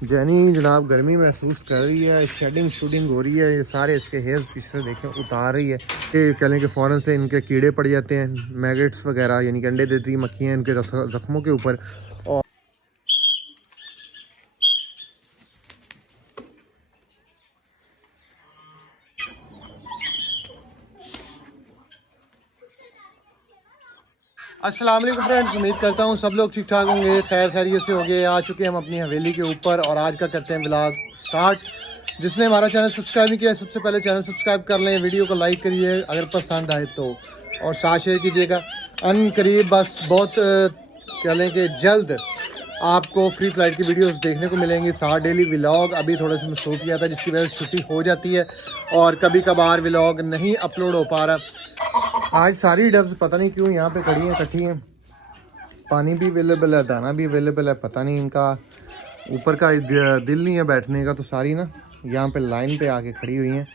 जैनी जनाब गर्मी महसूस कर रही है, शेडिंग शूडिंग हो रही है, ये सारे इसके हेयर्स पीछे देखें उतार रही है कि कह लें कि फ़ौरन से इनके कीड़े पड़ जाते हैं, मैगेट्स वगैरह, यानी कि अंडे देती मक्खियाँ इनके ज़ख्मों के ऊपर। और अस्सलाम वालेकुम फ्रेंड्स, उम्मीद करता हूँ सब लोग ठीक ठाक होंगे, खैर खैरियत से होंगे। आ चुके हैं हम अपनी हवेली के ऊपर और आज का करते हैं व्लॉग स्टार्ट। जिसने हमारा चैनल सब्सक्राइब नहीं किया सबसे पहले चैनल सब्सक्राइब कर लें, वीडियो को लाइक करिए अगर पसंद आए तो, और साथ शेयर कीजिएगा। अन करीब बस बहुत कह लें कि जल्द आपको फ्री फ्लाइट की वीडियोस देखने को मिलेंगी, साथ डेली व्लॉग। अभी थोड़ा सा मसरूफ किया था जिसकी वजह से छुट्टी हो जाती है और कभी कभार व्लॉग नहीं अपलोड हो पा रहा। आज सारी डब्स पता नहीं क्यों यहाँ पे खड़ी हैं, इकट्ठी हैं। पानी भी अवेलेबल है, दाना भी अवेलेबल है, पता नहीं इनका ऊपर का दिल नहीं है बैठने का, तो सारी ना यहाँ पे लाइन पे आके खड़ी हुई हैं।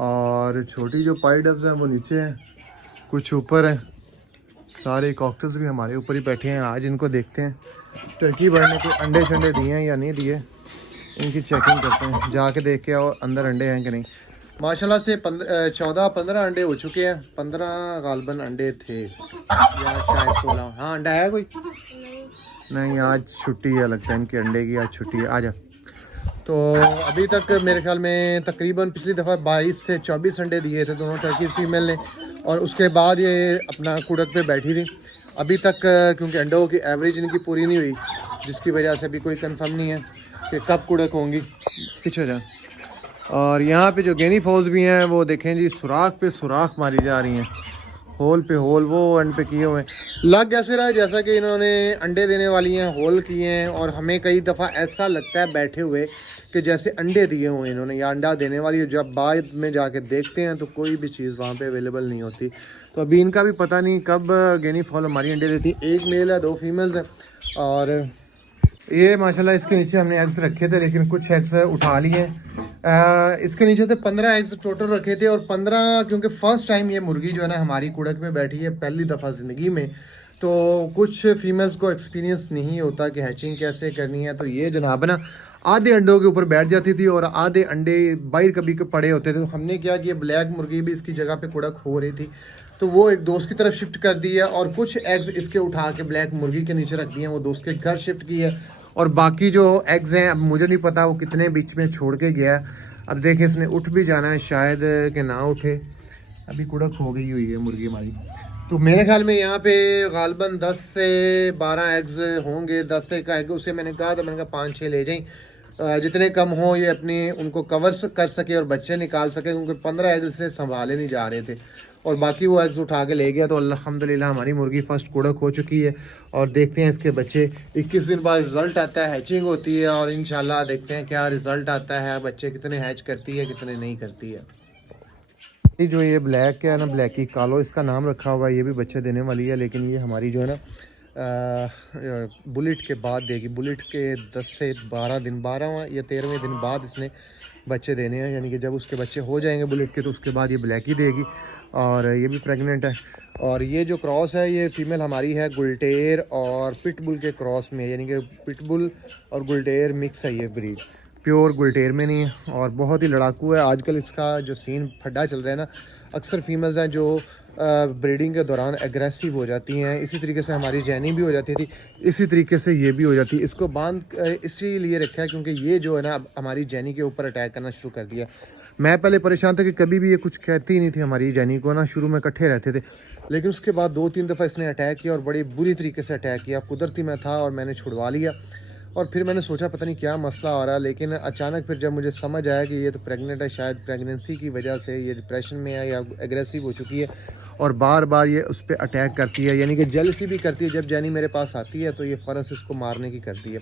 और छोटी जो पाई डब्स हैं वो नीचे हैं, कुछ ऊपर हैं। सारे कॉकटेल्स भी हमारे ऊपर ही बैठे हैं। आज इनको देखते हैं टर्की बढ़ने के अंडे शंडे दिए हैं या नहीं दिए, इनकी चेकिंग करते हैं, जाके देख के और अंदर अंडे हैं कि नहीं। माशाल्लाह से 14-15 अंडे हो चुके हैं। 15 गालबन अंडे थे या शायद 16। हाँ अंडा है कोई नहीं, आज छुट्टी है लगता है इनके अंडे की, आज छुट्टी है। आजा। तो अभी तक मेरे ख्याल में तकरीबन पिछली दफ़ा 22 से 24 अंडे दिए थे दोनों टर्की फीमेल ने, और उसके बाद ये अपना कुड़क पे बैठी थी। अभी तक क्योंकि अंडों की एवरेज इनकी पूरी नहीं हुई, जिसकी वजह से अभी कोई कंफर्म नहीं है कि कब कुड़क होंगी। पीछे जा। और यहाँ पे जो गेनी फॉल्स भी हैं वो देखें जी, सुराख पे सुराख मारी जा रही हैं, होल पे होल वो एंड पे किए हुए हैं। लग ऐसे रहा है जैसा कि इन्होंने अंडे देने वाली हैं होल किए हैं, और हमें कई दफ़ा ऐसा लगता है बैठे हुए कि जैसे अंडे दिए हुए इन्होंने या अंडा देने वाली है। जब बाद में जाके देखते हैं तो कोई भी चीज़ वहाँ पे अवेलेबल नहीं होती। तो अभी इनका भी पता नहीं कब गेनी फॉल हमारी अंडे देती। एक मेल है, 2 फीमेल्स हैं। और ये माशाल्लाह इसके नीचे हमने एग्स रखे थे, लेकिन कुछ एग्स उठा लिए। इसके नीचे से 15 एग्स टोटल रखे थे, और 15 क्योंकि फ़र्स्ट टाइम ये मुर्गी जो है ना हमारी कुड़क में बैठी है पहली दफ़ा ज़िंदगी में, तो कुछ फीमेल्स को एक्सपीरियंस नहीं होता कि हैचिंग कैसे करनी है। तो ये जनाब ना आधे अंडों के ऊपर बैठ जाती थी और आधे अंडे बाहर कभी के पड़े होते थे। तो हमने क्या कि ब्लैक मुर्गी भी इसकी जगह पे कुड़क हो रही थी, तो वो एक दोस्त की तरफ शिफ्ट कर दी है, और कुछ एग्स इसके उठा के ब्लैक मुर्गी के नीचे रख दिए हैं, वो दोस्त के घर शिफ्ट की है। और बाकी जो एग्स हैं अब मुझे नहीं पता वो कितने बीच में छोड़ के गया है। अब देखें इसने उठ भी जाना है शायद कि ना उठे, अभी कुड़क हो गई हुई है मुर्गी हमारी। तो मेरे ख्याल में यहाँ पे गालबन 10 से 12 एग्स होंगे। 10 से का एग उसे मैंने कहा था, मैंने कहा 5-6 ले जाएं, जितने कम हो ये अपनी उनको कवर कर सके और बच्चे निकाल सके, क्योंकि 15 एग से संभाले नहीं जा रहे थे। और बाकी वो एग्स उठा के ले गया। तो अल्हम्दुलिल्लाह हमारी मुर्गी फर्स्ट कुड़क हो चुकी है, और देखते हैं इसके बच्चे 21 दिन बाद रिज़ल्ट आता है, हैचिंग होती है, और इंशाल्लाह देखते हैं क्या रिज़ल्ट आता है, बच्चे कितने हैच करती है कितने नहीं करती है। ये जो ये ब्लैक है ना, ब्लैकी कालो इसका नाम रखा हुआ है, ये भी बच्चे देने वाली है, लेकिन ये हमारी जो है ना बुलेट के बाद देगी। बुलेट के 10 से 12 दिन, 12वां या 13वें दिन बाद इसने बच्चे देने हैं, यानी कि जब उसके बच्चे हो जाएंगे बुलेट के तो उसके बाद ये ब्लैक ही देगी। और ये भी प्रेग्नेंट है। और ये जो क्रॉस है ये फीमेल हमारी है गुलटेर और पिटबुल के क्रॉस में, यानी कि पिटबुल और गुलटेर मिक्स है ये ब्रीड, प्योर गुलटेर में नहीं है। और बहुत ही लड़ाकू है। आजकल इसका जो सीन फड्डा चल रहा है ना, अक्सर फीमेल्स हैं जो ब्रीडिंग के दौरान एग्रेसिव हो जाती हैं। इसी तरीके से हमारी जैनी भी हो जाती थी, इसी तरीके से ये भी हो जाती है। इसको बांध इसीलिए रखा है क्योंकि ये जो है ना हमारी जैनी के ऊपर अटैक करना शुरू कर दिया। मैं पहले परेशान था कि कभी भी ये कुछ कहती ही नहीं थी हमारी जैनी को ना, शुरू में इकट्ठे रहते थे, लेकिन उसके बाद 2-3 दफ़ा इसने अटैक किया और बड़ी बुरी तरीके से अटैक किया। कुदरती मैं था और मैंने छुड़वा लिया, और फिर मैंने सोचा पता नहीं क्या मसला आ रहा है, लेकिन अचानक फिर जब मुझे समझ आया कि ये तो प्रेग्नेंट है, शायद प्रेगनेंसी की वजह से ये डिप्रेशन में है या एग्रेसिव हो चुकी है, और बार बार ये उस पर अटैक करती है, यानी कि जेलसी भी करती है। जब जैनी मेरे पास आती है तो ये फ़ौरन से उसको मारने की करती है।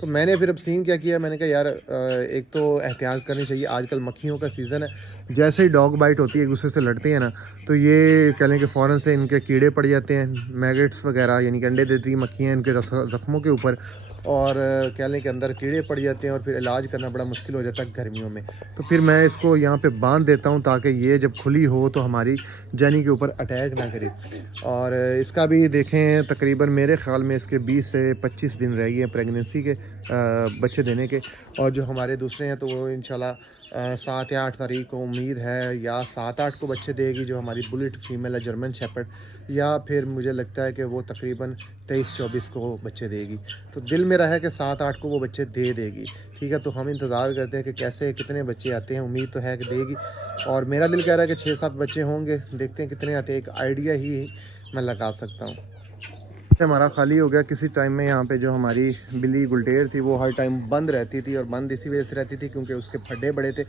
तो मैंने फिर अब सीन क्या किया, मैंने कहा यार एक तो एहतियात करनी चाहिए, आजकल मक्खियों का सीज़न है। जैसे ही डॉग बाइट होती है एक दूसरे से लड़ते हैं ना, तो ये कह लें कि फ़ौरन से इनके कीड़े पड़ जाते हैं, मैगेट्स वगैरह, यानी कि अंडे देती मक्खियाँ इनके ज़ख्मों के ऊपर। और कह लें कि अंदर कीड़े पड़ जाते हैं और फिर इलाज करना बड़ा मुश्किल हो जाता है गर्मियों में। तो फिर मैं इसको यहाँ पे बांध देता हूँ ताकि ये जब खुली हो तो हमारी जैनी के ऊपर अटैक ना करे। और इसका भी देखें तकरीबन मेरे ख़्याल में इसके 20 से 25 दिन रह गए हैं प्रेगनेंसी के, बच्चे देने के। और जो हमारे दूसरे हैं तो वो इंशाल्लाह 7 या 8 तारीख को उम्मीद है, या 7-8 को बच्चे देगी जो हमारी बुलेट फीमेल है जर्मन शेपर्ड, या फिर मुझे लगता है कि वो तकरीबन 23-24 को बच्चे देगी। तो दिल मेरा है कि 7-8 को वो बच्चे दे देगी। ठीक है, तो हम इंतज़ार करते हैं कि कैसे कितने बच्चे आते हैं। उम्मीद तो है कि देगी, और मेरा दिल कह रहा है कि 6-7 बच्चे होंगे, देखते हैं कितने आते हैं। एक आइडिया ही मैं लगा सकता हूँ। हमारा खाली हो गया। किसी टाइम में यहाँ पे जो हमारी बिल्ली गुलटेर थी वो हर टाइम बंद रहती थी, और बंद इसी वजह से रहती थी क्योंकि उसके फड्डे बड़े थे,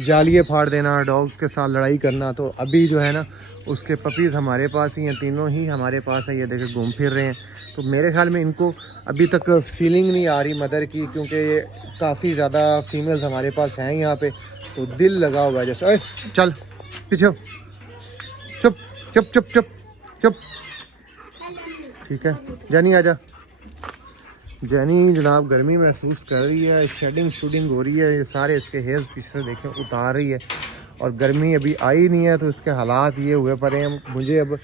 जालिए फाड़ देना, डॉग्स के साथ लड़ाई करना। तो अभी जो है ना उसके पपीज़ हमारे पास ही हैं, तीनों ही हमारे पास है। ये देखे घूम फिर रहे हैं। तो मेरे ख्याल में इनको अभी तक फीलिंग नहीं आ रही मदर की, क्योंकि ये काफ़ी ज़्यादा फीमेल्स हमारे पास हैं यहाँ पे। तो दिल लगा हुआ है जैसे। चल पीछे, चुप चुप चुप चुप चुप। ठीक है जैनी आजा। जैनी जनाब गर्मी महसूस कर रही है, शेडिंग शूडिंग हो रही है, ये सारे इसके हेयर्स पीछे देखें उतार रही है। और गर्मी अभी आई नहीं है तो इसके हालात ये हुए पड़े हैं। मुझे अब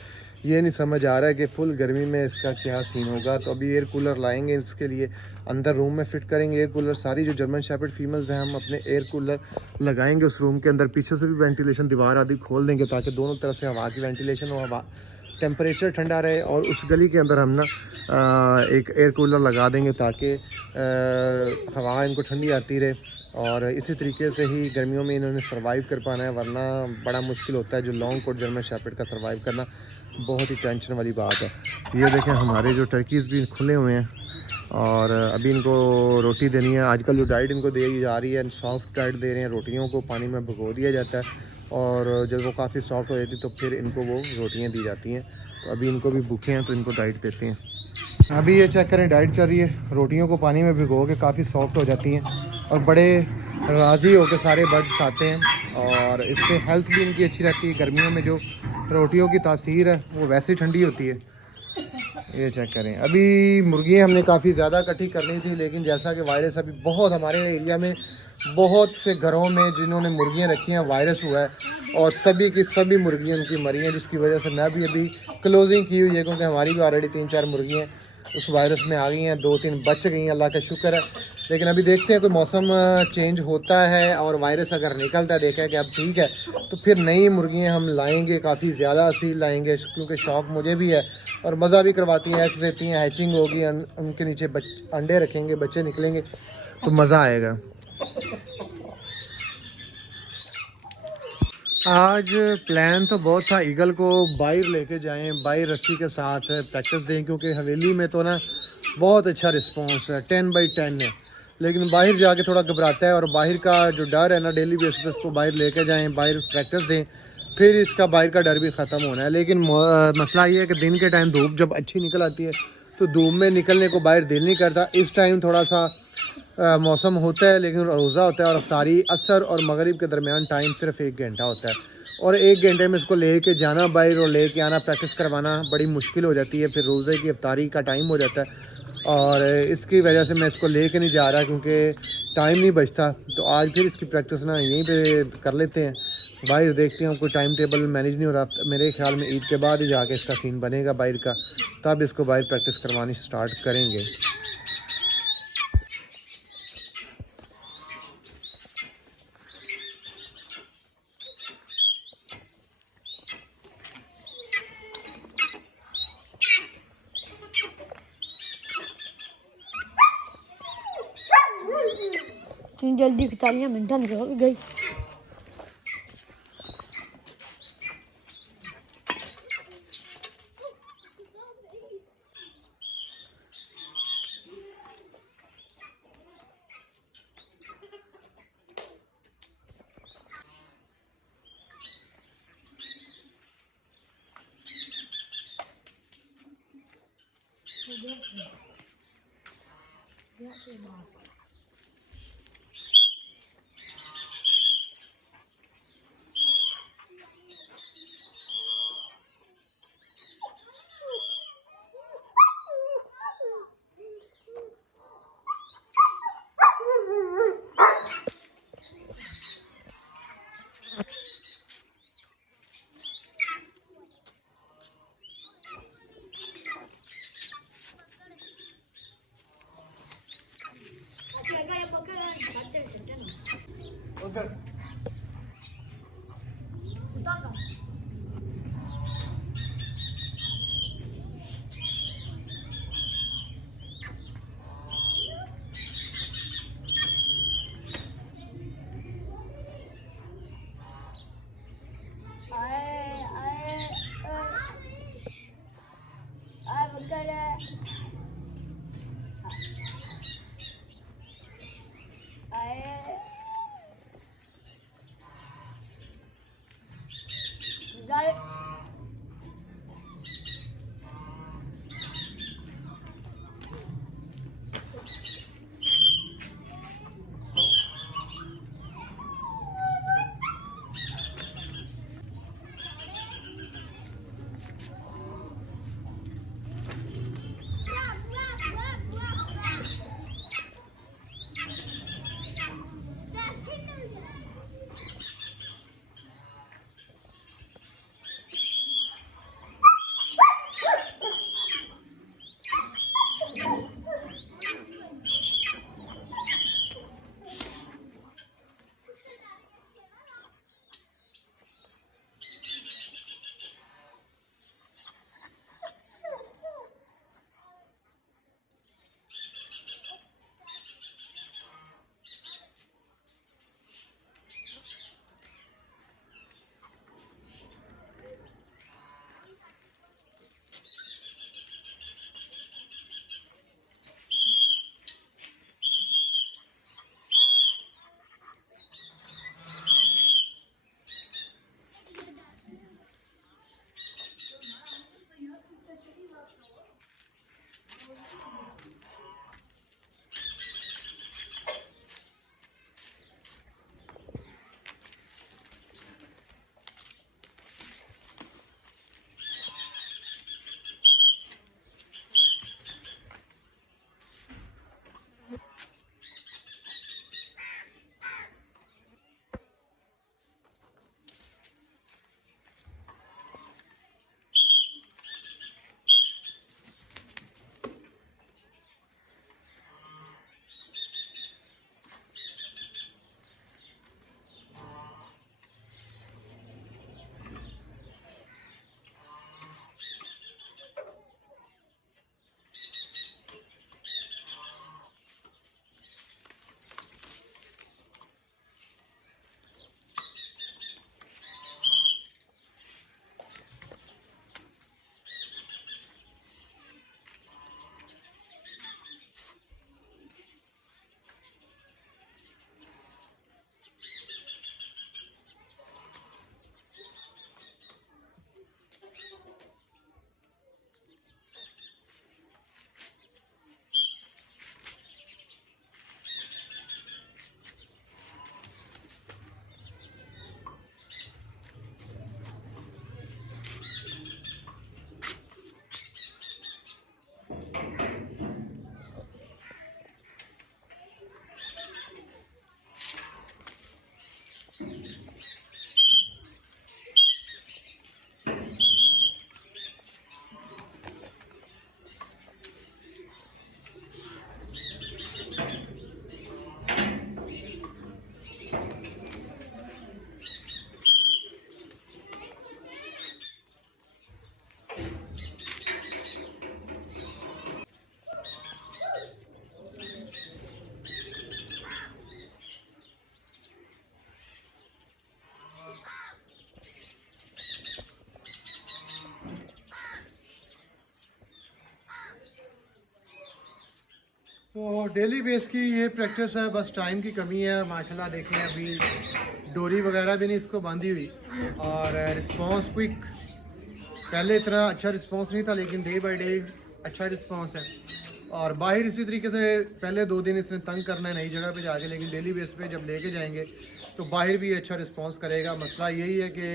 ये नहीं समझ आ रहा है कि फुल गर्मी में इसका क्या सीन होगा। तो अभी एयर कूलर लाएंगे इसके लिए, अंदर रूम में फ़िट करेंगे एयर कूलर। सारी जो जर्मन शेपर्ड फीमेल्स हैं हम अपने एयर कूलर लगाएंगे उस रूम के अंदर। पीछे से भी वेंटिलेशन दीवार आदि खोल देंगे ताकि दोनों तरफ से हवा की वेंटिलेशन हो, हवा टेम्परेचर ठंडा रहे। और उस गली के अंदर हम ना एक एयर कूलर लगा देंगे ताकि हवा इनको ठंडी आती रहे। और इसी तरीके से ही गर्मियों में इन्होंने सर्वाइव कर पाना है, वरना बड़ा मुश्किल होता है। जो लॉन्ग कोट जर्मन शेपर्ड का सर्वाइव करना बहुत ही टेंशन वाली बात है। ये देखें हमारे जो टर्कीज़ भी खुले हुए हैं, और अभी इनको रोटी देनी है। आजकल जो डाइट इनको दी जा रही है सॉफ्ट डाइट दे रहे हैं। रोटियों को पानी में भिगो दिया जाता है, और जब वो काफ़ी सॉफ्ट हो जाती है तो फिर इनको वो रोटियां दी जाती हैं। तो अभी इनको भी भूखे हैं तो इनको डाइट देते हैं। अभी ये चेक करें डाइट चल रही है। रोटियों को पानी में भिगो के काफ़ी सॉफ्ट हो जाती हैं, और बड़े राज़ी होकर सारे बर्ड्स खाते हैं, और इससे हेल्थ भी इनकी अच्छी रहती है। गर्मियों में जो रोटियों की तासीर है वो वैसे ही ठंडी होती है। ये चेक करें। अभी मुर्गियाँ हमने काफ़ी ज़्यादा इकट्ठी करनी थी, लेकिन जैसा कि वायरस अभी बहुत हमारे एरिया में बहुत से घरों में जिन्होंने मुर्गियाँ रखी हैं वायरस हुआ है, और सभी की सभी मुर्गियाँ उनकी मरी हैं, जिसकी वजह से मैं भी अभी क्लोजिंग की हुई है, क्योंकि हमारी भी ऑलरेडी 3-4 मुर्गियाँ उस वायरस में आ गई हैं। 2-3 बच गई हैं, अल्लाह का शुक्र है। लेकिन अभी देखते हैं कोई मौसम चेंज होता है और वायरस अगर निकलता है, देखा है कि अब ठीक है, तो फिर नई मुर्गियाँ हम लाएंगे, काफ़ी ज़्यादा असील लाएंगे, क्योंकि शौक़ मुझे भी है और मज़ा भी करवाती हैं। एग्स देती हैं, हैचिंग होगी, उनके नीचे अंडे रखेंगे, बच्चे निकलेंगे, तो मज़ा आएगा। आज प्लान तो बहुत था ईगल को बाहर लेके जाएं, बाहर रस्सी के साथ प्रैक्टिस दें, क्योंकि हवेली में तो ना बहुत अच्छा रिस्पांस है, 10/10 है। लेकिन बाहर जाके थोड़ा घबराता है, और बाहर का जो डर है ना, डेली बेसिस पे इसको बाहर लेके जाएं, बाहर प्रैक्टिस दें, फिर इसका बाहर का डर भी ख़त्म होना है। लेकिन मसला ये है कि दिन के टाइम धूप जब अच्छी निकल आती है तो धूप में निकलने को बाहर दिल नहीं करता। इस टाइम थोड़ा सा मौसम होता है, लेकिन रोज़ा होता है, और अफ्तारी असर और मगरिब के दरमियान टाइम सिर्फ 1 घंटा होता है, और 1 घंटे में इसको लेके जाना बाहर और लेके आना, प्रैक्टिस करवाना बड़ी मुश्किल हो जाती है। फिर रोज़े की अफ्तारी का टाइम हो जाता है, और इसकी वजह से मैं इसको लेके नहीं जा रहा, क्योंकि टाइम नहीं बचता। तो आज फिर इसकी प्रैक्टिस ना यहीं पे कर लेते हैं। बाहर देखते हैं, कोई टाइम टेबल मैनेज नहीं हो रहा। मेरे ख्याल में ईद के बाद ही जाके इसका सीन बनेगा बाहर का, तब इसको बाहर प्रैक्टिस करवानी स्टार्ट करेंगे। इतनी जल्दी 41 मिनट हो गई। उधर तो डेली बेस की ये प्रैक्टिस है, बस टाइम की कमी है। माशाल्लाह देखें अभी डोरी वगैरह भी नहीं इसको बांधी हुई और रिस्पांस क्विक, पहले इतना अच्छा रिस्पांस नहीं था लेकिन डे बाय डे अच्छा रिस्पांस है। और बाहर इसी तरीके से पहले 2 दिन इसने तंग करना है नई जगह पे जाके, लेकिन डेली बेस पे जब लेके जाएंगे तो बाहर भी अच्छा रिस्पांस करेगा। मसला यही है कि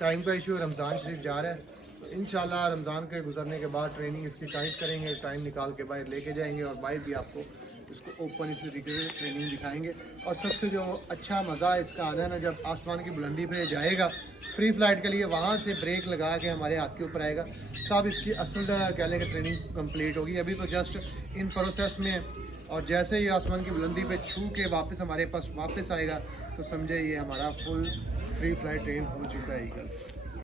टाइम का इशू, रमज़ान शरीफ जा रहा है, तो इंशाल्लाह रमज़ान के गुजरने के बाद ट्रेनिंग इसकी टाइट करेंगे, टाइम निकाल के बाहर लेके जाएंगे और बाहर भी आपको इसको ओपन इसी तरीके से ट्रेनिंग दिखाएंगे। और सबसे जो अच्छा मज़ा इसका आना है ना, जब आसमान की बुलंदी पे जाएगा फ्री फ्लाइट के लिए, वहाँ से ब्रेक लगा के हमारे हाथ के ऊपर आएगा, तब इसकी असल कह लें कि ट्रेनिंग कंप्लीट होगी। अभी तो जस्ट इन प्रोसेस में, और जैसे ही आसमान की बुलंदी पे छू के वापस हमारे पास वापस आएगा तो समझे ये हमारा फुल फ्री फ्लाइट ट्रेन हो चुका है ईगल।